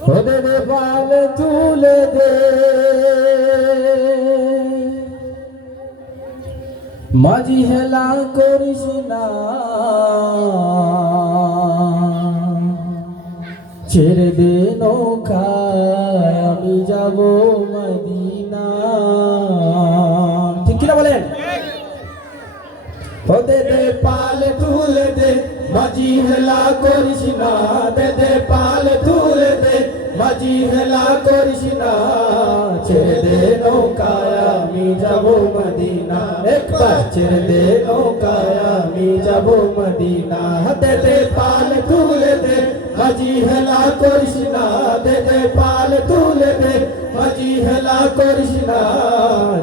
ওদের পাল তুলে দে মাঝি হেলা করিস না ছেড়ে দে নৌকায় আমি যাব মদিনা ঠিক কিনা বলেন ওদের পাল তুলে দে মাঝি হেলা করিস না দে পাল তুলে দে মাঝি হেলা করিস না ছেড়ে দে নৌকায় আমি যাব মদিনা একবার ছেড়ে দে নৌকায় আমি যাব মদিনা দে পাল তুলে দে মাঝি হেলা করিস না দে পাল তুলে দে মাঝি হেলা করিস না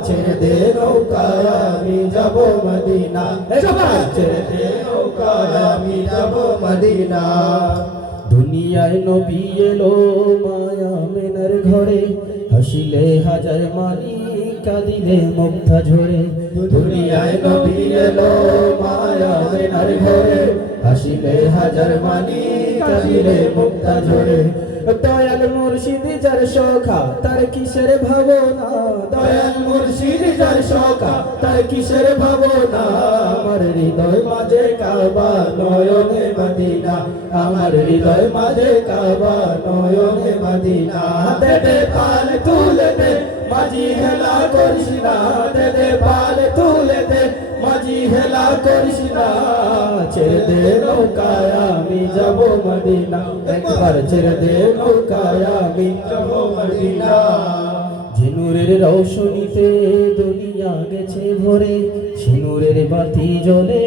ছেড়ে দে নৌকায় আমি যাব মদিনা একবার ছেড়ে দে নৌকায় আমি যাব মদিনা দুনিয়ায় নবী এলো মায়া মেনার ঘরে হাসিলে হাজার মানি কাঁদিলে মুক্তা ঝরে দুনিয়ায় নবী এলো মায়া মেনার ঘরে হাসিলে হাজার মানি কাঁদিলে মুক্তা ঝরে দয়াল মুর্শিদ যার শোখা তার কিসের ভাবনা দয়াল মুর্শিদ যার শোখা তার কিসের ভাবনা আমার হৃদয় মাঝে কাবা নয়নে মদিনা আমার হৃদয় মাঝে কাবা নয়নে মদিনা দে পাল তুলে দে মাঝি হেলা করিস না দে পাল তুলে দে মাঝি হেলা করিস না ছেড়ে দে নৌকায় আমি যাব মদিনা একবার ছেড়ে দে নৌকায় আমি যাব মদিনা ঝিনুরের রৌশনীতে দুনিয়া গেছে ভরে ঝিনুরের বাতি জ্বলে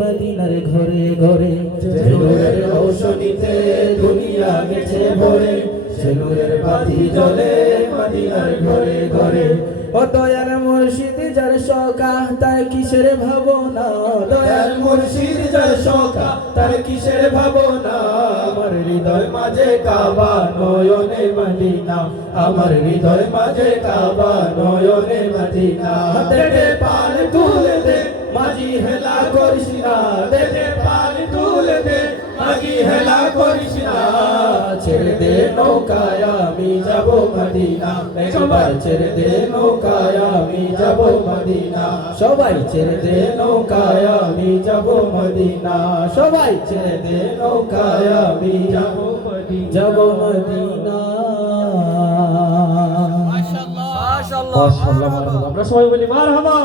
মদিনার ঘরে ঘরে ঝিনুরের রৌশনীতে দুনিয়া গেছে ভরে ঝিনুরের বাতি জ্বলে মদিনার ঘরে ঘরে ও দয়াল মুর্শিদ যার শোকা তার কিসের ভাবনা দয়াল মুর্শিদ যার শোকা তার কিসের ভাবনা আমার হৃদয় মাঝে কাবা নয়নে মদিনা আমার হৃদয় মাঝে কাবা নয়নে মদিনা দে পাল তুলে দে মাঝি হেলা করিস না দে পাল তুলে দে মাঝি হেলা করিস না ছেড়ে দে নৌকায় আমি যাব মদিনা একবার ছেড়ে দে নৌকায় আমি যাব মদিনা সবাই ছেড়ে দে নৌকায় আমি যাব মদিনা সবাই ছেড়ে দে নৌকায় আমি যাব মদিনা মাশাআল্লাহ মাশাআল্লাহ আমরা সবাই বলি মারহাবা।